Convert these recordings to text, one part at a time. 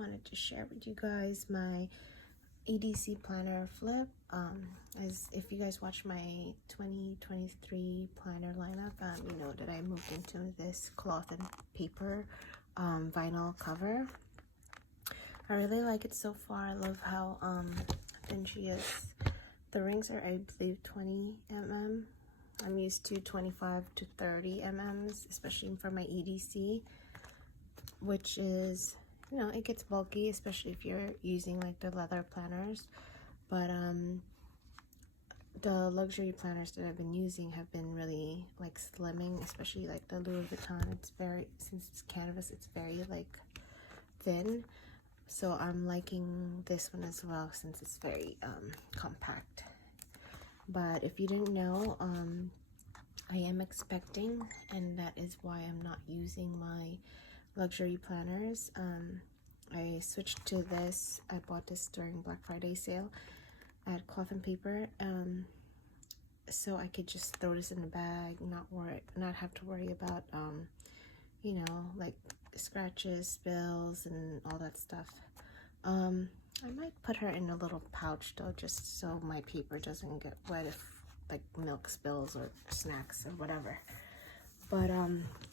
wanted to share with you guys my EDC planner flip. As if you guys watch my 2023 planner lineup, you know that I moved into this cloth and paper vinyl cover. I really like it so far. I love how thin she is. The rings are, I believe, 20 mm. I'm used to 25 to 30 mm, especially for my EDC, which is, you know, it gets bulky, especially if you're using like the leather planners. But the luxury planners that I've been using have been really like slimming, especially like the Louis Vuitton. It's very, since it's canvas, it's very like thin. So I'm liking this one as well since it's very compact. But if you didn't know, I am expecting, and that is why I'm not using my luxury planners. I switched to this. I bought this during Black Friday sale at Cloth and Paper, so I could just throw this in the bag, not have to worry about you know, like scratches, spills, and all that stuff. I might put her in a little pouch though, just so my paper doesn't get wet if like milk spills or snacks or whatever. But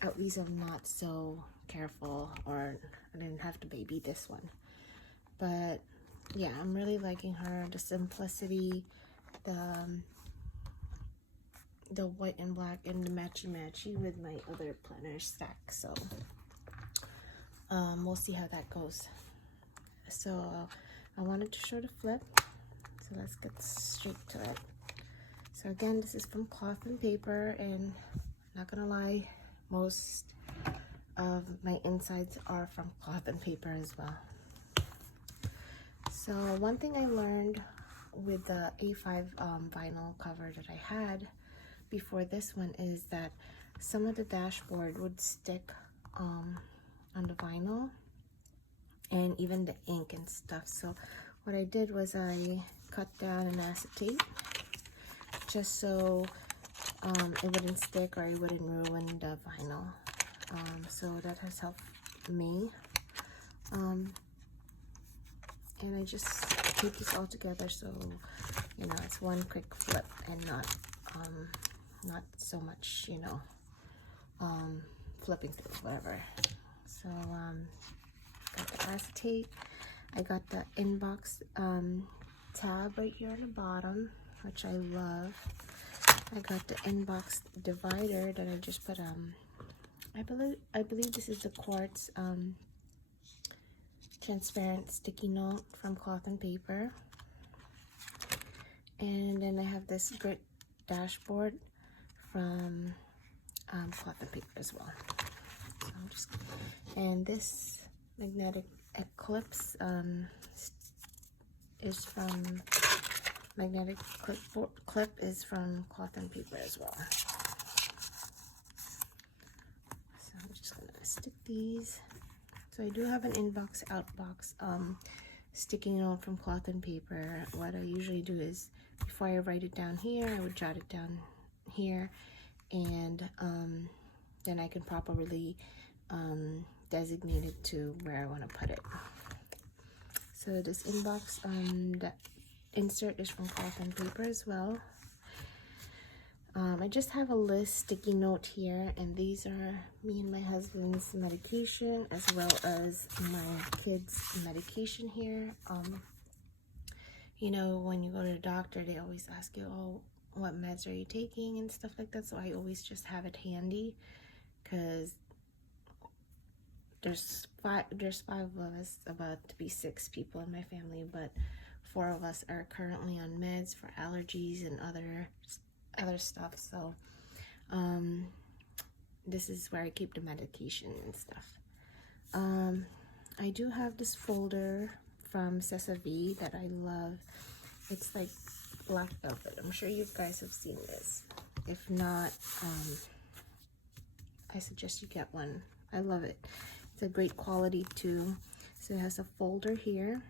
at least I'm not so careful, or I didn't have to baby this one. But yeah, I'm really liking her, the simplicity, the white and black, and the matchy with my other planner stack. So we'll see how that goes. So I wanted to show the flip, so let's get straight to it. So again, this is from Cloth and Paper, and not gonna lie, most of my insides are from Cloth and Paper as well. So one thing I learned with the A5 vinyl cover that I had before this one is that some of the dashboard would stick on the vinyl, and even the ink and stuff. So what I did was I cut down an acetate just so it wouldn't stick or it wouldn't ruin the vinyl. So that has helped me. And I just keep this all together so, you know, it's one quick flip and not so much, you know, flipping through whatever. So got the acetate. I got the inbox tab right here on the bottom, which I love. I got the inbox divider that I just put I believe this is the quartz transparent sticky note from Cloth and Paper. And then I have this grit dashboard from Cloth and Paper as well. So I'm just, and this magnetic eclipse is from magnetic clip is from Cloth and Paper as well. So I'm just gonna stick these. So I do have an inbox outbox sticky note from Cloth and Paper. What I usually do is, before I write it down here, I would jot it down here, and then I can properly designate it to where I want to put it. So this inbox, that insert is from Cloth and Paper as well. I just have a list sticky note here, and these are me and my husband's medication as well as my kids' medication here. You know, when you go to the doctor, they always ask you, oh, what meds are you taking and stuff like that. So I always just have it handy, because there's five of us, about to be 6 people in my family, but 4 of us are currently on meds for allergies and other stuff. So this is where I keep the medication and stuff. I do have this folder from Sesavi that I love. It's like black velvet. I'm sure you guys have seen this. If not, I suggest you get one. I love it. It's a great quality too. So it has a folder here,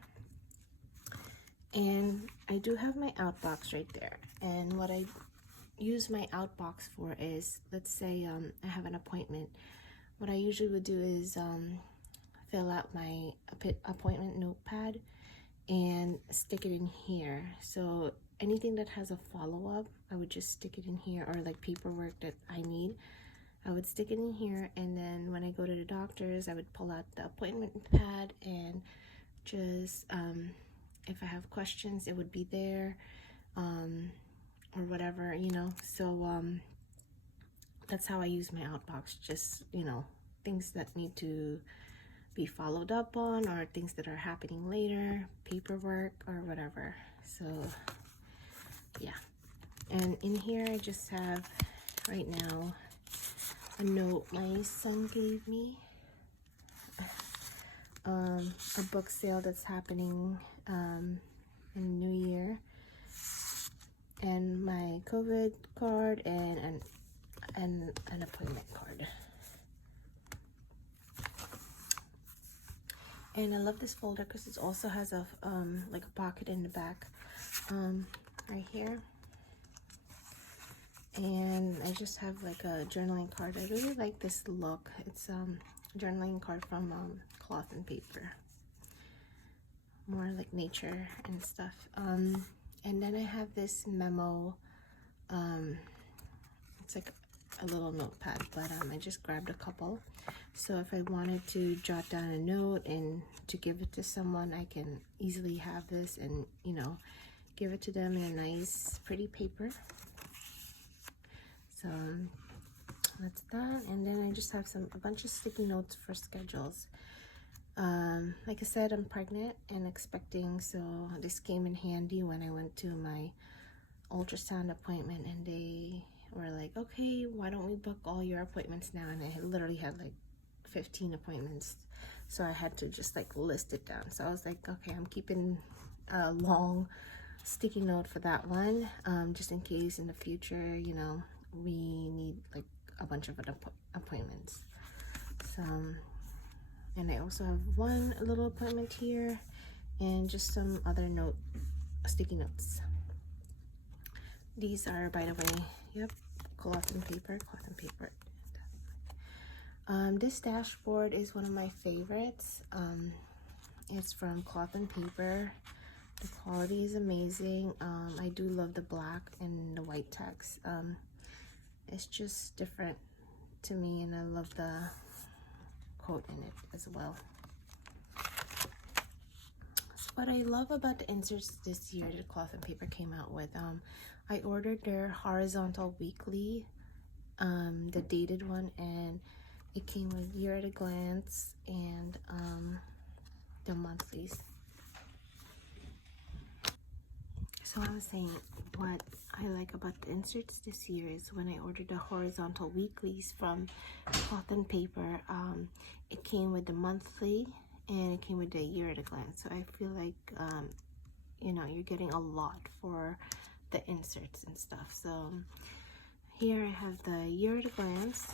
and I do have my outbox right there. And what I use my outbox for is, let's say I have an appointment. What I usually would do is fill out my appointment notepad and stick it in here. So anything that has a follow-up, I would just stick it in here, or like paperwork that I need, I would stick it in here. And then when I go to the doctors, I would pull out the appointment pad and just if I have questions, it would be there, or whatever, you know. So that's how I use my outbox. Just, you know, things that need to be followed up on, or things that are happening later, paperwork or whatever. So yeah. And in here I just have right now a note my son gave me, a book sale that's happening in New Year, and my COVID card, and an appointment card. And I love this folder because it also has a like a pocket in the back, right here. And I just have like a journaling card. I really like this look. It's a journaling card from Cloth and Paper, more like nature and stuff. And then I have this memo. It's like a little notepad, but I just grabbed a couple. So if I wanted to jot down a note and to give it to someone, I can easily have this and, you know, give it to them in a nice pretty paper. So that's that. And then I just have a bunch of sticky notes for schedules. Like I said, I'm pregnant and expecting, so this came in handy when I went to my ultrasound appointment, and they were like, okay, why don't we book all your appointments now? And I literally had like 15 appointments, so I had to just like list it down. So I was like, okay, I'm keeping a long sticky note for that one, just in case in the future, you know, we need like a bunch of appointments. So, and I also have one little appointment here and just some other sticky notes. These are, by the way, yep, Cloth and Paper. This dashboard is one of my favorites. It's from Cloth and Paper. The quality is amazing. I do love the black and the white text. It's just different to me, and I love the quote in it as well. So what I love about the inserts this year that Cloth and Paper came out with, I ordered their horizontal weekly, the dated one, and it came with Year at a Glance and the monthlies. So I was saying, what I like about the inserts this year is when I ordered the horizontal weeklies from Cloth and Paper, it came with the monthly and it came with the Year at a Glance. So I feel like, you know, you're getting a lot for the inserts and stuff. So here I have the Year at a Glance,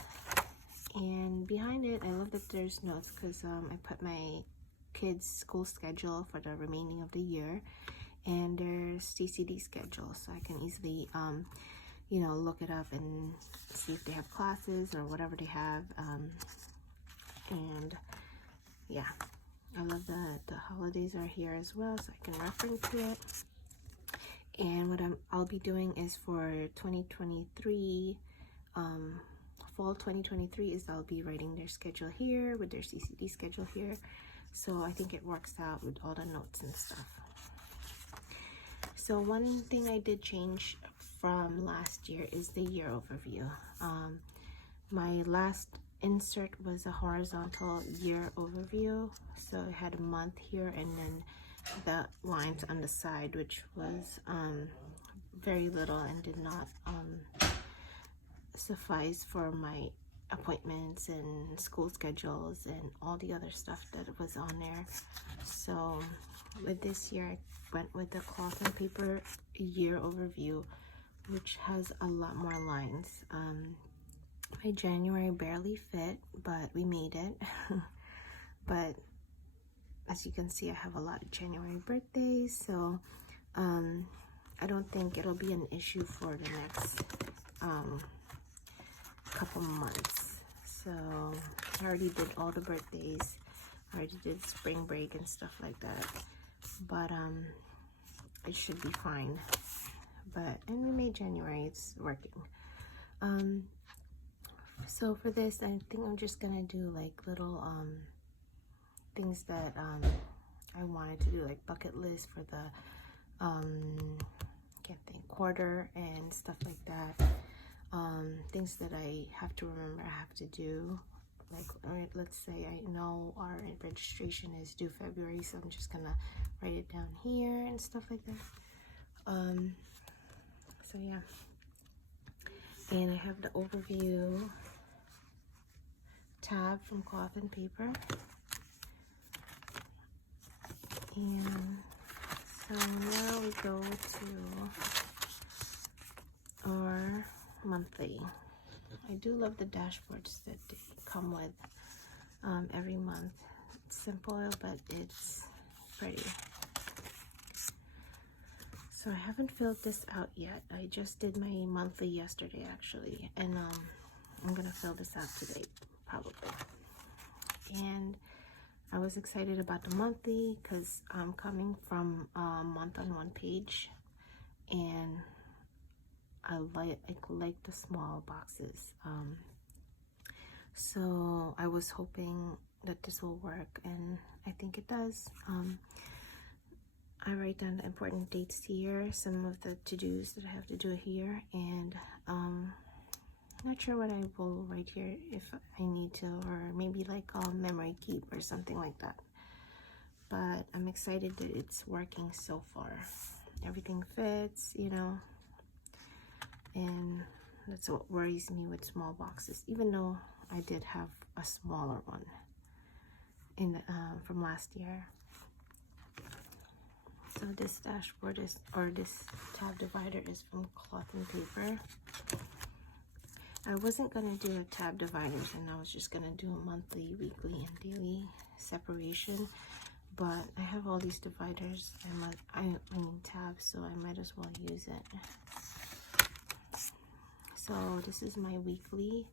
and behind it, I love that there's notes because I put my kids' school schedule for the remaining of the year, and there's CCD schedule, so I can easily you know, look it up and see if they have classes or whatever they have. And yeah, I love that the holidays are here as well, so I can reference to it. And what I'll be doing is for 2023, fall 2023, is I'll be writing their schedule here with their CCD schedule here. So I think it works out with all the notes and stuff. So one thing I did change from last year is the year overview. My last insert was a horizontal year overview, so it had a month here and then the lines on the side, which was very little and did not suffice for my appointments and school schedules and all the other stuff that was on there. So with this year, I went with the Cloth and Paper year overview, which has a lot more lines. My January barely fit, but we made it. But as you can see, I have a lot of January birthdays, so I don't think it'll be an issue for the next couple months. So I already did all the birthdays I already did spring break and stuff like that, but it should be fine. But and we made January, it's working. So for this, I think I'm just gonna do like little things that I wanted to do, like bucket list for the can't think, quarter and stuff like that. Things that I have to remember I have to do. Like, let's say I know our registration is due February, so I'm just gonna write it down here and stuff like that. So yeah, and I have the overview tab from Cloth and Paper, and so now we go to our monthly. I do love the dashboards that they come with every month. It's simple, but it's pretty. So I haven't filled this out yet. I just did my monthly yesterday actually, and I'm gonna fill this out today probably. And I was excited about the monthly because I'm coming from a month on one page, and I like the small boxes. So I was hoping that this will work, and I think it does. I write down the important dates here, some of the to-dos that I have to do here, and not sure what I will write here if I need to, or maybe like a memory keep or something like that. But I'm excited that it's working so far. Everything fits, you know, and that's what worries me with small boxes, even though I did have a smaller one in from last year. So this dashboard is, or this tab divider is from Cloth and Paper. I wasn't gonna do a tab dividers, and I was just gonna do a monthly, weekly, and daily separation. But I have all these dividers. I mean tabs, so I might as well use it. So this is my weekly.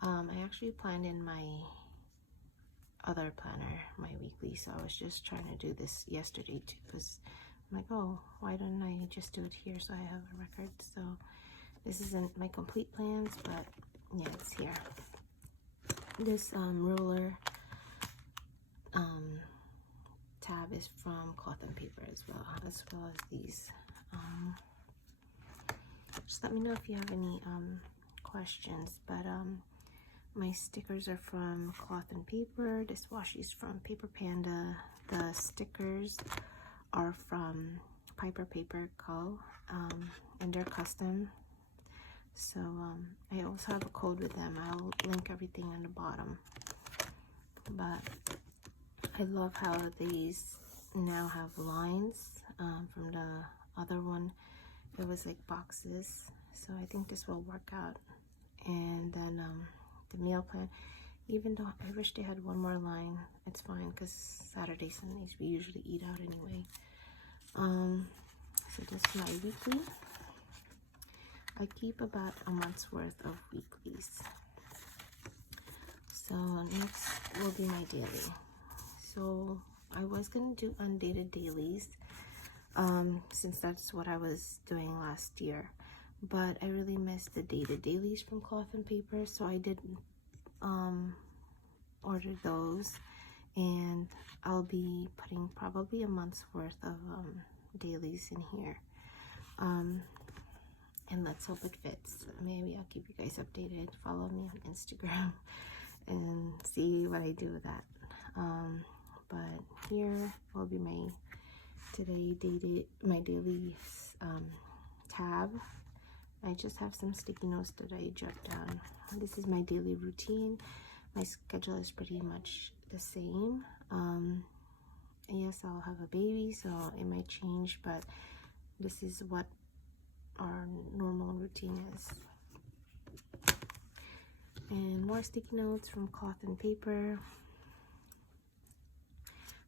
I actually planned in my other planner, my weekly, so I was just trying to do this yesterday too, because I'm like, oh, why don't I just do it here so I have a record? So this isn't my complete plans, but yeah, it's here. This ruler tab is from Cloth and Paper as well as these. Just let me know if you have any questions, but my stickers are from Cloth and Paper. This washi is from Paper Panda. The stickers are from Piper Paper Co. And they're custom. So I also have a code with them. I'll link everything on the bottom. But I love how these now have lines. From the other one, it was like boxes. So I think this will work out. And then the meal plan, even though I wish they had one more line, it's fine because Saturday, Sundays we usually eat out anyway. So this is my weekly. I keep about a month's worth of weeklies. So next will be my daily. So I was gonna do undated dailies, since that's what I was doing last year. But I really missed the dated dailies from Cloth and Paper, so I did order those, and I'll be putting probably a month's worth of dailies in here. And let's hope it fits. Maybe I'll keep you guys updated. Follow me on Instagram and see what I do with that. But here will be my daily tab. I just have some sticky notes that I jot down. This is my daily routine. My schedule is pretty much the same. Yes, I'll have a baby, so it might change, but this is what our normal routine is. And more sticky notes from Cloth and Paper.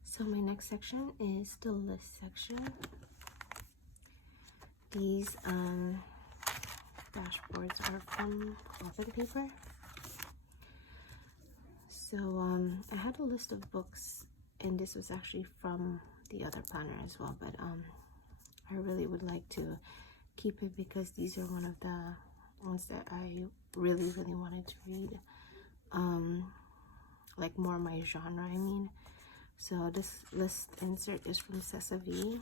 So my next section is the list section. These dashboards are from Cloth and Paper. So I had a list of books, and this was actually from the other planner as well, but I really would like to keep it because these are one of the ones that I really wanted to read, like more my genre, I mean. So this list insert is from Cessa V.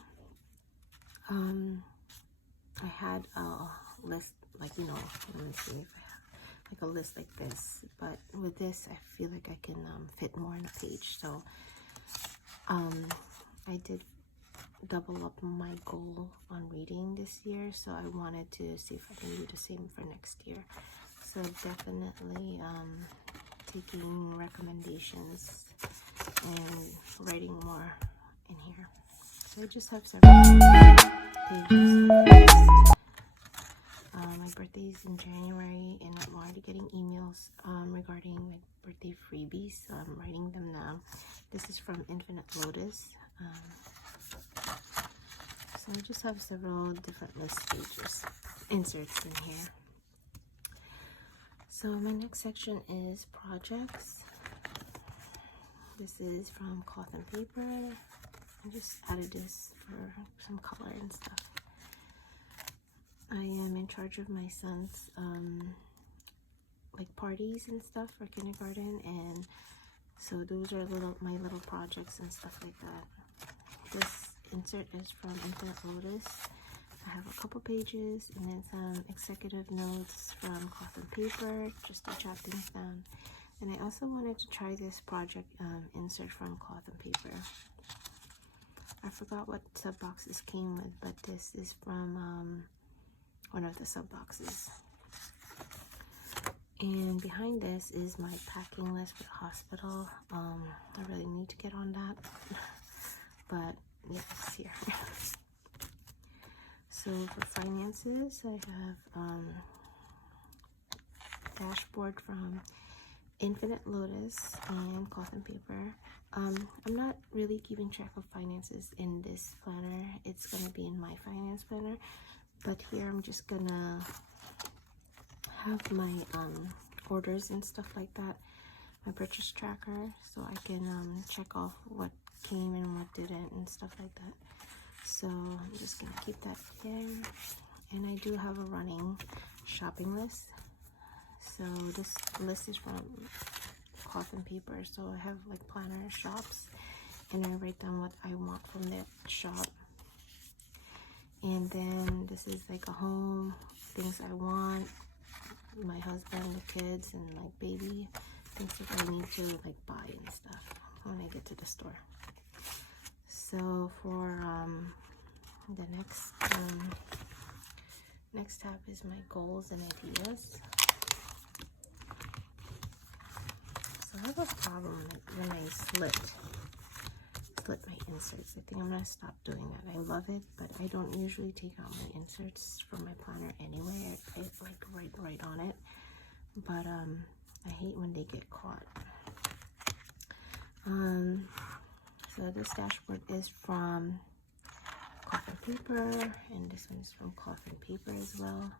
I had a list, like, you know, let me see if I have like a list like this, but with this I feel like I can fit more in a page. So I did double up my goal on reading this year, so I wanted to see if I can do the same for next year. So definitely taking recommendations and writing more in here. So I just have several pages. My birthday is in January, and I'm already getting emails regarding my birthday freebies, so I'm writing them now. This is from Infinite Lotus. So I just have several different list pages, inserts in here. So my next section is projects. This is from Cloth and Paper. I just added this for some color and stuff. I am in charge of my son's like parties and stuff for kindergarten, and so those are my little projects and stuff like that. This insert is from Infinite Lotus. I have a couple pages and then some executive notes from Cloth and Paper just to jot things down. And I also wanted to try this project insert from Cloth and Paper. I forgot what sub boxes came with, but this is from one of the sub boxes. And behind this is my packing list for the hospital. I really need to get on that, but yeah, it's here. So for finances, I have dashboard from Infinite Lotus and Cloth and Paper. I'm not really keeping track of finances in this planner. It's gonna be in my finance planner, but here I'm just gonna have my orders and stuff like that, my purchase tracker, so I can check off what came and what didn't and stuff like that. So I'm just gonna keep that there. And I do have a running shopping list. So this list is from Cloth and Paper. So I have like planner shops, and I write down what I want from that shop. And then this is like a home, things I want, my husband, the kids, and like baby, things that I need to like buy and stuff when I get to the store. So for the next tab is my goals and ideas. So I have a problem when I split my inserts. I think I'm gonna stop doing that. I love it, but I don't usually take out my inserts from my planner anyway. I like write on it, but I hate when they get caught. So this dashboard is from Cloth and Paper, and this one's from Cloth and Paper as well.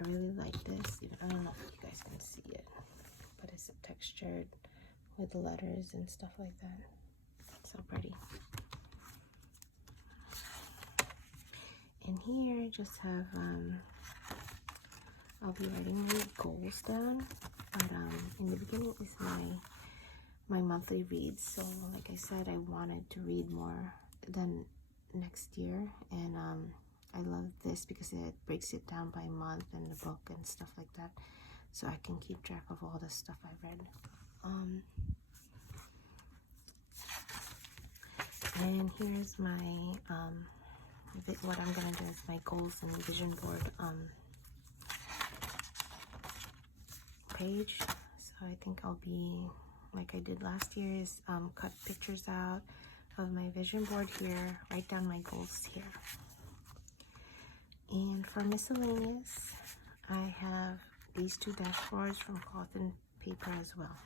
I really like this. I don't know if you guys can see it, but it's textured with the letters and stuff like that. It's so pretty. And here I just have I'll be writing my goals down, but in the beginning is my monthly reads. So like I said, I wanted to read more than next year, and I love this because it breaks it down by month and the book and stuff like that, so I can keep track of all the stuff I read. And here's my what I'm gonna do is my goals and vision board page. So I think I'll be like I did last year, is cut pictures out of my vision board here, write down my goals here. And for miscellaneous, I have these two dashboards from Cloth and Paper as well.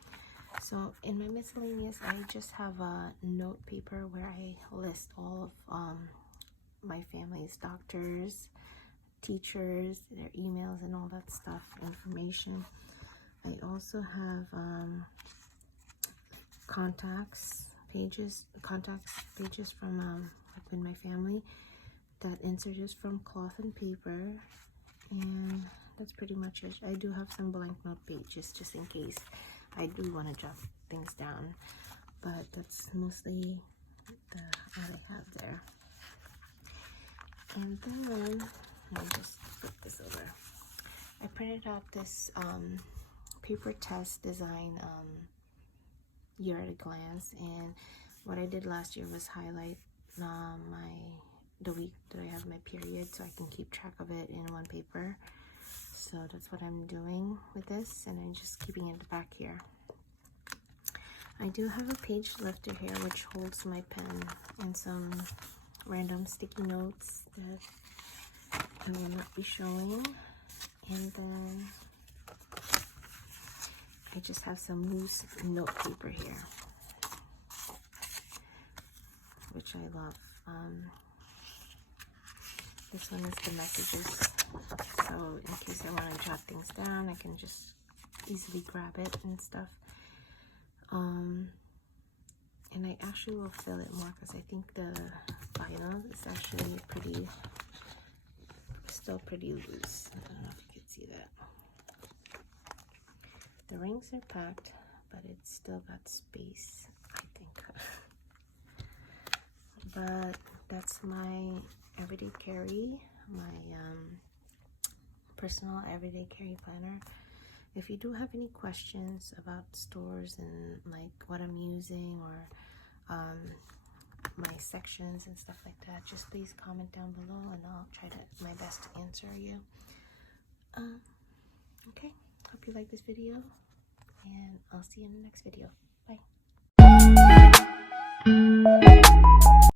So in my miscellaneous, I just have a note paper where I list all of my family's doctors, teachers, their emails and all that stuff, information. I also have contacts pages from within my family. That insert is from Cloth and Paper, and that's pretty much it. I do have some blank note pages just in case I do want to jot things down, but that's mostly what I have there. And then let me just put this over. I printed out this paper test design year at a glance, and what I did last year was highlight the week that I have my period so I can keep track of it in one paper. So that's what I'm doing with this, and I'm just keeping it back here. I do have a page lifter here which holds my pen and some random sticky notes that I will not be showing. And then I just have some loose note paper here, which I love. This one is the messages, so in case I want to jot things down, I can just easily grab it and stuff. And I actually will fill it more because I think the vinyl is actually still pretty loose. I don't know if you can see that. The rings are packed, but it's still got space, I think. But that's my everyday carry, my personal everyday carry planner. If you do have any questions about stores and like what I'm using or my sections and stuff like that, just please comment down below and I'll try my best to answer you. Okay, hope you like this video, and I'll see you in the next video. Bye.